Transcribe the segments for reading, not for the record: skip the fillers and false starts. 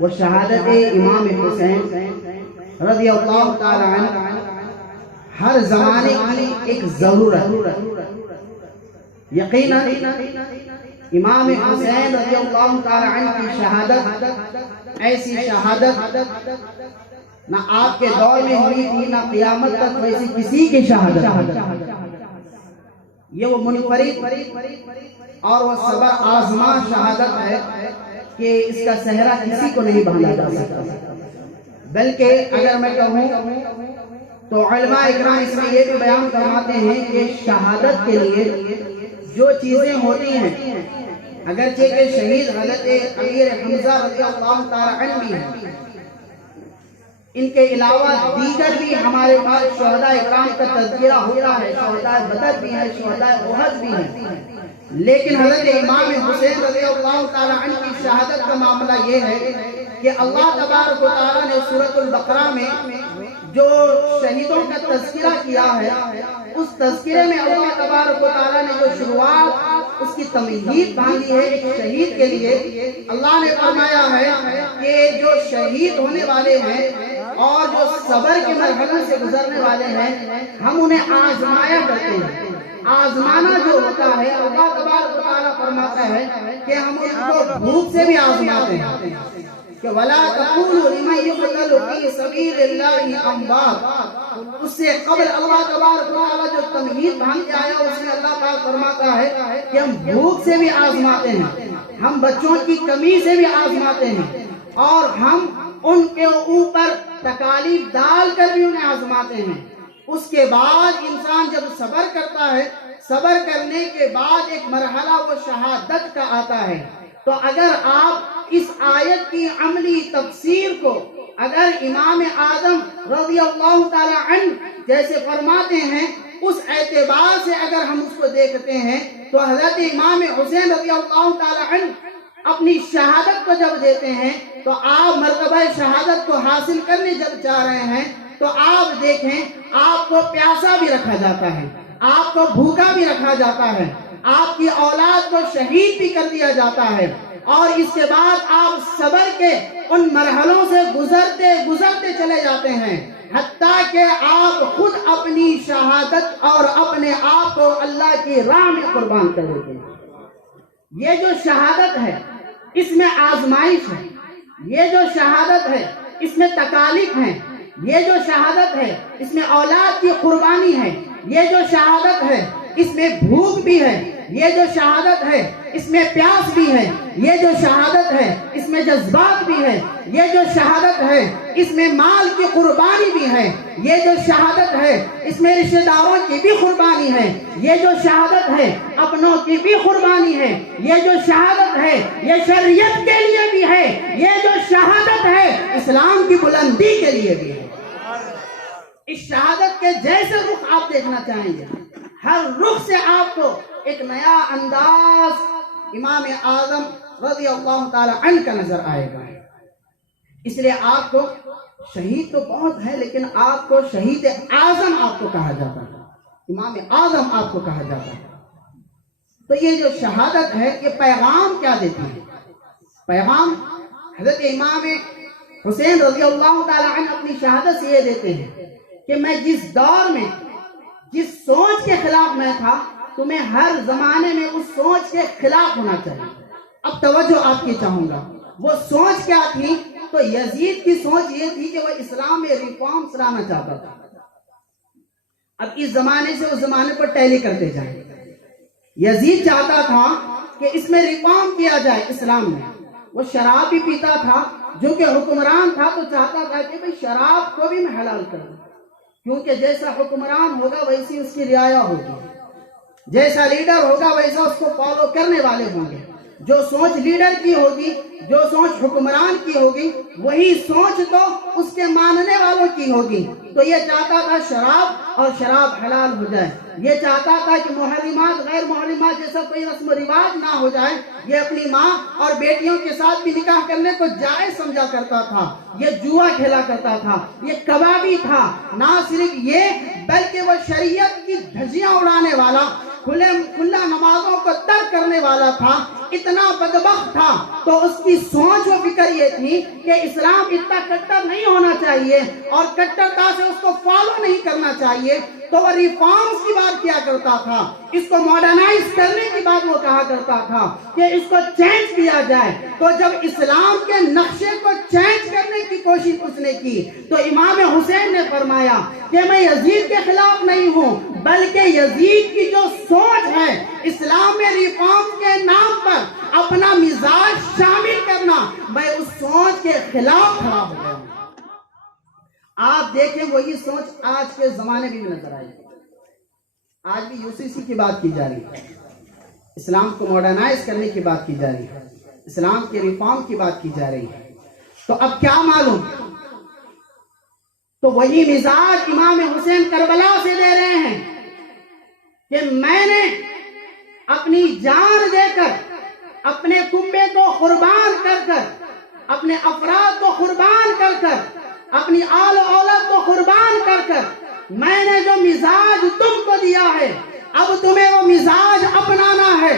وہ شہادت امام حسین رضی اللہ تعالی عنہ ہر زمانے کی ایک ضرورت. یقیناً امام حسین رضی اللہ تعالی عنہ کی شہادت ایسی شہادت نہ آپ کے دور میں ہوئی تھی، نہ قیامت تک ویسی کسی کی شہادت. یہ وہ منفرد اور وہ صبر آزما شہادت ہے کہ اس کا صحرا کسی کو نہیں باندھا جا سکتا. بلکہ اگر میں کہوں تو علماء اکرام اس میں یہ بھی بیان فرماتے ہیں کہ شہادت کے لیے جو چیزیں ہوتی ہیں، اگرچہ کہ شہید حضرت امیر حمزہ رضی اللہ تعالی عنہ بھی ہیں، ان کے علاوہ دیگر بھی ہمارے پاس شہداء اکرام کا تذکرہ ہوتا ہے. شہداء بدر بھی ہیں، شہداء احد بھی ہیں، لیکن حضرت امام حسین رضی اللہ تعالی عنہ کی شہادت کا معاملہ یہ ہے کہ اللہ تبارک و تعالی نے سورۃ البقرہ میں جو شہیدوں کا تذکرہ کیا ہے، اس تذکرے میں اللہ تبارک و تعالی نے جو شروعات اس کی تمہید باندھی ہے ایک شہید کے لیے. اللہ نے فرمایا ہے کہ جو شہید ہونے والے ہیں اور جو صبر کے مرحلے سے گزرنے والے ہیں، ہم انہیں آزمایا کرتے ہیں. آزمانا جو ہوتا ہے، اللہ تبارک و تعالی فرماتا ہے کہ ہم ان کو بھوک سے بھی آزماتے ہیں کہ وَلَا تَقُولُوا لِمَنْ يُقْتَلُ فِي سَبِيلِ اللَّهِ أَمْوَاتٌ. اس سے قبل اللہ تبارک و تعالی جو تمہید باندھ کے آیا، اس میں اللہ تعالی فرماتا ہے کہ ہم بھوک سے بھی آزماتے ہیں، ہم بچوں کی کمی سے بھی آزماتے ہیں، اور ہم ان کے اوپر تکالیف ڈال کر بھی انہیں آزماتے ہیں. اس کے بعد انسان جب صبر کرتا ہے، صبر کرنے کے بعد ایک مرحلہ وہ شہادت کا آتا ہے. تو اگر آپ اس آیت کی عملی تفسیر کو اگر امام اعظم رضی اللہ تعالی عنہ جیسے فرماتے ہیں، اس اعتبار سے اگر ہم اس کو دیکھتے ہیں تو حضرت امام حسین رضی اللہ تعالی عنہ اپنی شہادت کو جب دیتے ہیں تو آپ مرتبہ شہادت کو حاصل کرنے جب چاہ رہے ہیں تو آپ دیکھیں، آپ کو پیاسا بھی رکھا جاتا ہے، آپ کو بھوکا بھی رکھا جاتا ہے، آپ کی اولاد کو شہید بھی کر دیا جاتا ہے، اور اس کے بعد آپ صبر کے ان مرحلوں سے گزرتے چلے جاتے ہیں، حتیٰ کہ آپ خود اپنی شہادت اور اپنے آپ کو اللہ کی راہ میں قربان کر دیتے ہیں. یہ جو شہادت ہے اس میں آزمائش ہے، یہ جو شہادت ہے اس میں تکالیف ہیں، یہ جو شہادت ہے اس میں اولاد کی قربانی ہے، یہ جو شہادت ہے اس میں بھوک بھی ہے، یہ جو شہادت ہے اس میں پیاس بھی ہے، یہ جو شہادت ہے اس میں جذبات بھی ہے، یہ جو شہادت ہے اس میں مال کی قربانی بھی ہے، یہ جو شہادت ہے اس میں رشتہ داروں کی بھی قربانی ہے، یہ جو شہادت ہے اپنوں کی بھی قربانی ہے، یہ جو شہادت ہے یہ شریعت کے لیے بھی ہے، یہ جو شہادت ہے اسلام کی بلندی کے لیے بھی ہے. اس شہادت کے جیسے رخ آپ دیکھنا چاہیں گے، ہر رخ سے آپ کو ایک نیا انداز امام اعظم رضی اللہ تعالی عنہ کا نظر آئے گا. اس لیے آپ کو شہید تو بہت ہے، لیکن آپ کو شہید اعظم آپ کو کہا جاتا ہے، امام اعظم آپ کو کہا جاتا ہے. تو یہ جو شہادت ہے یہ پیغام کیا دیتی ہے؟ پیغام حضرت امام حسین رضی اللہ تعالی عنہ اپنی شہادت سے یہ دیتے ہیں کہ میں جس دور میں جس سوچ کے خلاف میں تھا، تمہیں ہر زمانے میں اس سوچ کے خلاف ہونا چاہیے. اب توجہ آپ کی چاہوں گا، وہ سوچ کیا تھی؟ تو یزید کی سوچ یہ تھی کہ وہ اسلام میں ریفارمز لانا چاہتا تھا. اب اس زمانے سے اس زمانے پر ٹیلی کرتے جائیں. یزید چاہتا تھا کہ اس میں ریفارم کیا جائے اسلام میں. وہ شراب بھی پیتا تھا، جو کہ حکمران تھا تو چاہتا تھا کہ شراب کو بھی میں حلال کر دوں، کیونکہ جیسا حکمران ہوگا ویسی اس کی رعایا ہوگی، جیسا لیڈر ہوگا ویسا اس کو فالو کرنے والے ہوں گے. جو سوچ لیڈر کی ہوگی، جو سوچ حکمران کی ہوگی، وہی سوچ تو اس کے ماننے والوں کی ہوگی. تو یہ چاہتا تھا شراب اور شراب حلال ہو جائے. یہ چاہتا تھا کہ محرمات غیر محرمات جیسا کوئی رسم و رواج نہ ہو جائے. یہ اپنی ماں اور بیٹیوں کے ساتھ بھی نکاح کرنے کو جائز سمجھا کرتا تھا. یہ جوا کھیلا کرتا تھا، یہ کبابی تھا. نہ صرف یہ بلکہ وہ شریعت کی دھجیاں اڑانے والا، کھلا نمازوں کو ترک کرنے والا تھا. اتنا بدبخت تھا تو اس کی سوچ و فکر یہ تھی کہ اسلام اتنا کٹر نہیں ہونا چاہیے اور کٹرتا سے اس کو فالو نہیں کرنا چاہیے، تو وہ ریفارمز کی بات کیا کرتا تھا، اس کو ماڈرنائز کرنے کی بات وہ کہا کرتا تھا کہ اس کو چینج کیا جائے۔ تو جب اسلام کے نقشے کو چینج کرنے کی کوشش اس نے کی تو امام حسین نے فرمایا کہ میں یزید کے خلاف نہیں ہوں، بلکہ یزید کی جو سوچ ہے اسلام میں ریفارم کے نام پر اپنا مزاج شامل کرنا، میں اس سوچ کے خلاف کھڑا ہو گیا ہوں۔ آپ دیکھیں وہی سوچ آج کے زمانے میں بھی نظر آئی، آج بھی UCC کی بات کی جا رہی ہے، اسلام کو ماڈرنائز کرنے کی بات کی جا رہی ہے، اسلام کے ریفارم کی بات کی جا رہی ہے۔ تو اب کیا معلوم، تو وہی مزاج امام حسین کربلا سے دے رہے ہیں کہ میں نے اپنی جان دے کر، اپنے کنبے کو قربان کر کر، اپنے افراد کو قربان کر کر، اپنی آل و اولاد کو قربان کر کر میں نے جو مزاج تم کو دیا ہے اب تمہیں وہ مزاج اپنانا ہے۔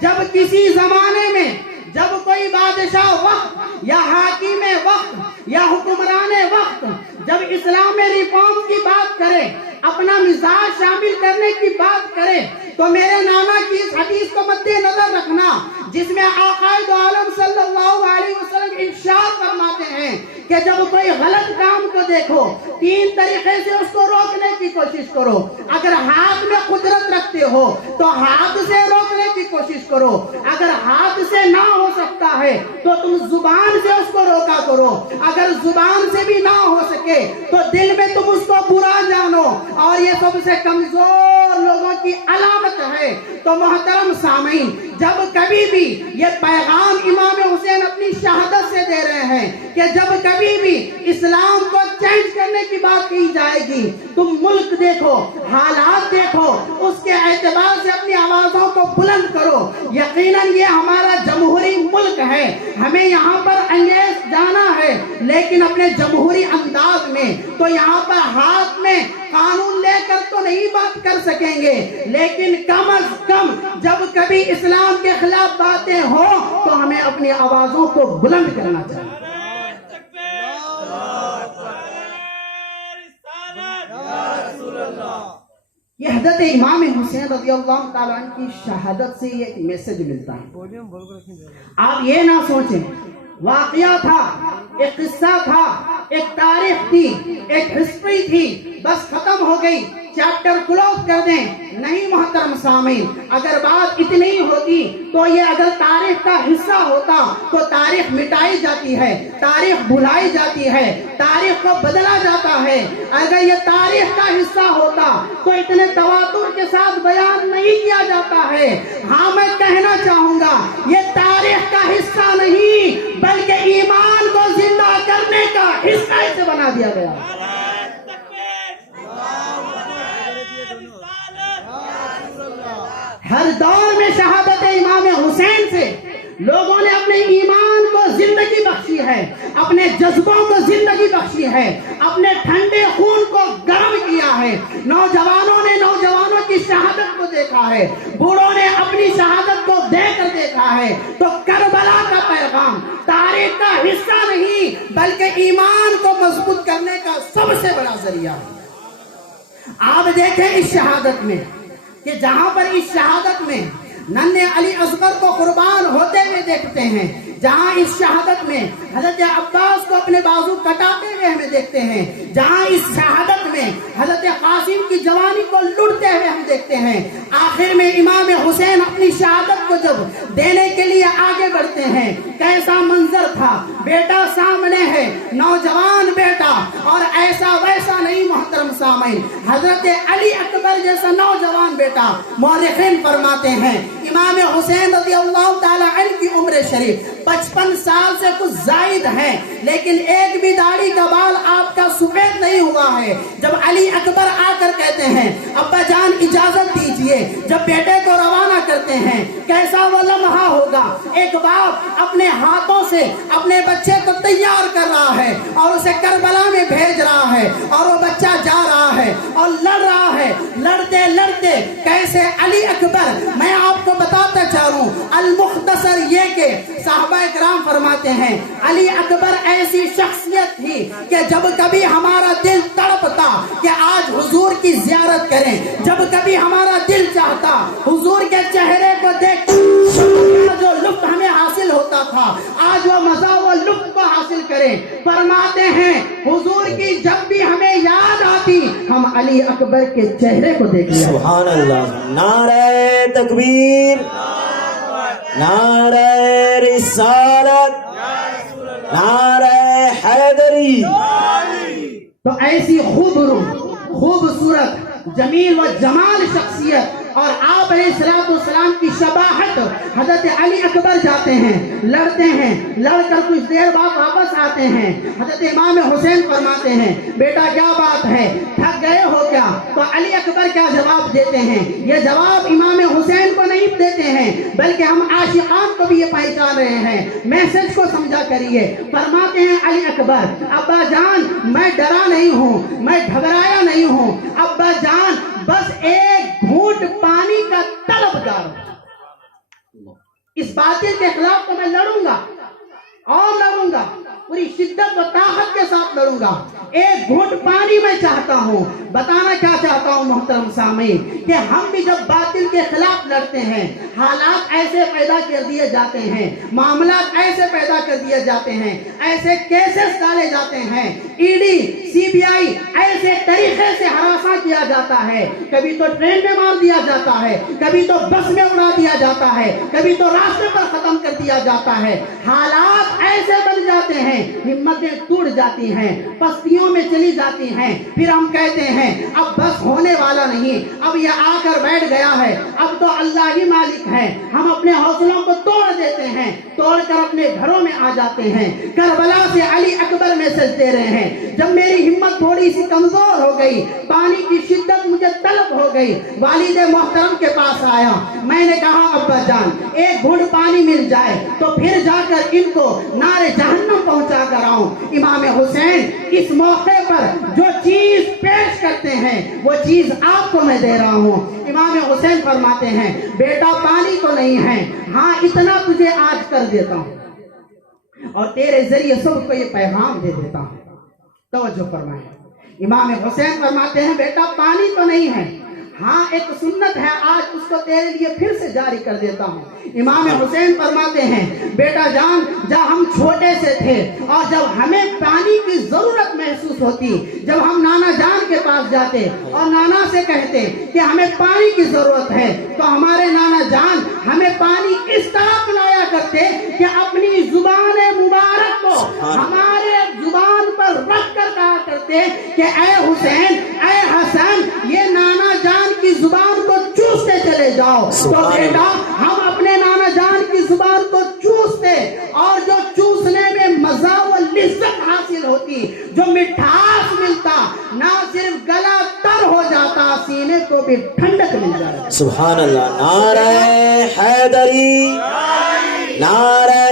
جب کسی زمانے میں جب کوئی بادشاہ وقت یا حاکم وقت یا حکمران وقت جب اسلام میں ریفارم کی بات کرے، اپنا مزاج شامل کرنے کی بات کرے، تو میرے نانا کی اس حدیث کو مد نظر رکھنا جس میں آقا دو عالم صلی اللہ علیہ وسلم ارشاد فرماتے ہیں کہ جب کوئی غلط کام کو دیکھو 3 طریقے سے اس کو روکنے کی کوشش کرو۔ اگر ہاتھ میں قدرت رکھتے ہو تو ہاتھ سے روکنے کی کوشش کرو، اگر ہاتھ سے نہ ہو سکتا ہے تو تم زبان سے اس کو روکا کرو، اگر زبان سے بھی نہ ہو سکے تو دل میں تم اس کو برا جانو، اور یہ سب سے کمزور لوگوں کی علامت ہے۔ تو محترم سامعین، جب کبھی بھی یہ پیغام امام حسین اپنی شہادت سے دے رہے ہیں کہ جب کبھی بھی اسلام کو چینج کرنے کی بات کی جائے گی، تم ملک دیکھو، حالات دیکھو، اس کے اعتبار سے اپنی آوازوں کو بلند کرو۔ یقیناً یہ ہمارا جمہوری ملک ہے، ہمیں یہاں پر انگیز جانا ہے لیکن اپنے جمہوری انداز میں، تو یہاں پر ہاتھ میں قانون لے کر تو نہیں بات کر سکیں گے، لیکن کم از کم جب کبھی اسلام کے خلاف باتیں ہو تو ہمیں اپنی آوازوں کو بلند کرنا چاہیے۔ یہ حضرت امام حسین رضی اللہ تعالیٰ عنہ کی شہادت سے یہ ایک میسج ملتا ہے۔ آپ یہ نہ سوچیں واقعہ تھا، ایک قصہ تھا، ایک تاریخ تھی، ایک ہسٹری تھی، بس ختم ہو گئی، چیپٹر کلوز کر دیں۔ نہیں محترم سامعین، اگر بات اتنی ہوتی تو یہ اگر تاریخ کا حصہ ہوتا تو تاریخ مٹائی جاتی ہے، تاریخ بھلائی جاتی ہے، تاریخ کو بدلا جاتا ہے۔ اگر یہ تاریخ کا حصہ ہوتا تو اتنے تواتر کے ساتھ بیان نہیں کیا جاتا ہے۔ ہاں میں کہنا چاہوں گا یہ تاریخ کا حصہ نہیں بلکہ ایمان کو زندہ کرنے کا حصہ اسے بنا دیا گیا۔ ہر دور میں شہادت امام حسین سے لوگوں نے اپنے ایمان کو زندگی بخشی ہے، اپنے جذبوں کو زندگی بخشی ہے، اپنے ٹھنڈے خون کو گرم کیا ہے۔ نوجوانوں نے نوجوانوں کی شہادت کو دیکھا ہے، بوڑھوں نے اپنی شہادت کو دے کر دیکھا ہے۔ تو کربلا کا پیغام تاریخ کا حصہ نہیں بلکہ ایمان کو مضبوط کرنے کا سب سے بڑا ذریعہ ہے۔ آپ دیکھیں اس شہادت میں کہ جہاں پر اس شہادت میں ننھے علی اصغر کو قربان ہوتے ہوئے دیکھتے ہیں، جہاں اس شہادت میں حضرت عباس کو اپنے بازو کٹاتے ہوئے ہمیں دیکھتے ہیں، جہاں اس شہادت میں حضرت قاسم کی جوانی کو لڑتے ہوئے ہم دیکھتے ہیں، آخر میں امام حسین اپنی شہادت کو جب دینے کے لیے آگے بڑھتے ہیں، کیسا منظر تھا، بیٹا سامنے ہے، نوجوان بیٹا، اور ایسا ویسا نہیں محترم سامعین، حضرت علی اکبر جیسا نوجوان بیٹا۔ مورخین فرماتے ہیں امام حسین رضی اللہ تعالی عنہ کی عمر شریف 55 سال سے کچھ زائد ہے، لیکن ایک بھی داڑھی کا بال آپ کا سفید نہیں ہوا ہے۔ جب علی اکبر آ کر کہتے ہیں ابا جان اجازت دیجئے، جب بیٹے کو روانہ کرتے ہیں، کیسا وہ لمحہ ہوگا، ایک باپ اپنے ہاتھوں سے اپنے بچے کو تیار کر رہا ہے اور اسے کربلا میں بھیج رہا ہے، اور وہ بچہ جا رہا ہے اور لڑ رہا ہے، لڑتے لڑتے کیسے علی اکبر، میں آپ کو بتاتا چاہوں المختصر یہ کہ صحابہ کرام فرماتے ہیں علی اکبر ایسی شخصیت تھی کہ جب کبھی ہمارا دل تڑپتا کہ آج حضور کی زیارت کریں، جب کبھی ہمارا دل چاہتا حضور کے چہرے کو دیکھ جو لطف ہمیں حاصل ہوتا تھا آج وہ مزہ وہ لطف کو حاصل کریں، فرماتے ہیں حضور کی جب بھی ہمیں یاد آتی ہم علی اکبر کے چہرے کو دیکھ لیا۔ سبحان اللہ، نعرہ تکبیر، نعرہ رسالت، نعرہ حیدری۔ تو ایسی خوبصورت جمیل و جمال شخصیت اور آپ علیہ السلام کی شباہت، حضرت علی اکبر جاتے ہیں، لڑتے ہیں، لڑ کر کچھ دیر بعد واپس آتے ہیں، حضرت امام حسین فرماتے ہیں بیٹا کیا بات ہے، تھک گئے ہو کیا؟ تو علی اکبر کیا جواب دیتے ہیں؟ یہ جواب امام حسین کو نہیں دیتے ہیں بلکہ ہم عاشقان کو بھی یہ پہچان رہے ہیں، میسج کو سمجھا کریے۔ فرماتے ہیں علی اکبر ابا جان میں ڈرا نہیں ہوں، میں گھبرایا نہیں ہوں، ابا جان بس ایک گھونٹ پانی کا طلبگار ہوں، اس باطل کے خلاف تو میں لڑوں گا اور لڑوں گا، پوری شدت و طاقت کے ساتھ لڑوں گا، ایک گھونٹ پانی میں چاہتا ہوں۔ بتانا کیا چاہتا ہوں محترم سامعین کہ ہم بھی جب باطل کے خلاف لڑتے ہیں حالات ایسے پیدا کر دیے جاتے ہیں، معاملات ایسے پیدا کر دیے جاتے ہیں، ایسے کیسز ڈالے جاتے ہیں، ای ڈی سی بی آئی ایسے طریقے سے ہراساں کیا جاتا ہے، کبھی تو ٹرین میں مار دیا جاتا ہے، کبھی تو بس میں اڑا دیا جاتا ہے، کبھی تو راستے پر ختم کر دیا جاتا ہے، حالات ایسے بن جاتے ہیں، ہمتیں ٹوٹ جاتی ہیں، پستیوں میں چلی جاتی ہیں، پھر ہم کہتے ہیں اب بس ہونے والا نہیں، اب یہ آ کر بیٹھ گیا ہے، اب تو اللہ ہی مالک ہے، ہم اپنے حوصلوں کو توڑ دیتے ہیں، توڑ کر اپنے گھروں میں آ جاتے ہیں، کربلا سے علی اکبر میں سجدے رہے ہیں۔ جب میری ہمت تھوڑی سی کمزور ہو گئی، پانی کی شدت مجھے طلب ہو گئی، والد محترم کے پاس آیا، میں نے کہا ابا جان ایک گھونٹ پانی مل جائے تو پھر جا کر ان کو نار جہنم پہنچا کر آؤں۔ امام حسین اس موقع پر جو چیز پیش کرتے ہیں وہ چیز آپ کو میں دے رہا ہوں۔ امام حسین فرماتے ہیں بیٹا پانی تو نہیں ہے، ہاں اتنا تجھے آج کر دیتا ہوں اور تیرے ذریعے سب کو یہ پیغام دے دیتا ہوں۔ توجہ فرمائیں، امام حسین فرماتے ہیں بیٹا پانی تو نہیں ہے، ہاں ایک سنت ہے آج اس کو تیرے لیے پھر سے جاری کر دیتا ہوں۔ امام حسین فرماتے ہیں بیٹا جان جب ہم چھوٹے سے تھے اور جب ہمیں پانی کی ضرورت محسوس ہوتی، جب ہم نانا جان کے پاس جاتے اور نانا سے کہتے کہ ہمیں پانی کی ضرورت ہے تو ہمارے نانا جان ہمیں پانی اس طرح پلایا کرتے کہ اپنی زبان مبارک کو ہمارے زبان پر رکھ کر کہا کرتے کہ اے حسین اے حسن یہ نانا جان کی زبان کو چوستے چلے جاؤ۔ تو بیٹا ہم اپنے نانا جان کی زبان کو چوستے اور جو چوسنے میں مزہ و لذت حاصل ہوتی، جو مٹھاس ملتا، نہ صرف گلا تر ہو جاتا سینے کو بھی ٹھنڈک مل جاتا۔ سبحان اللہ، نعرہ حیدری، نعرہ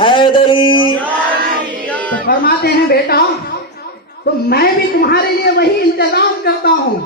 حیدری۔ تو فرماتے ہیں بیٹا تو میں بھی تمہارے لیے وہی انتظام کرتا ہوں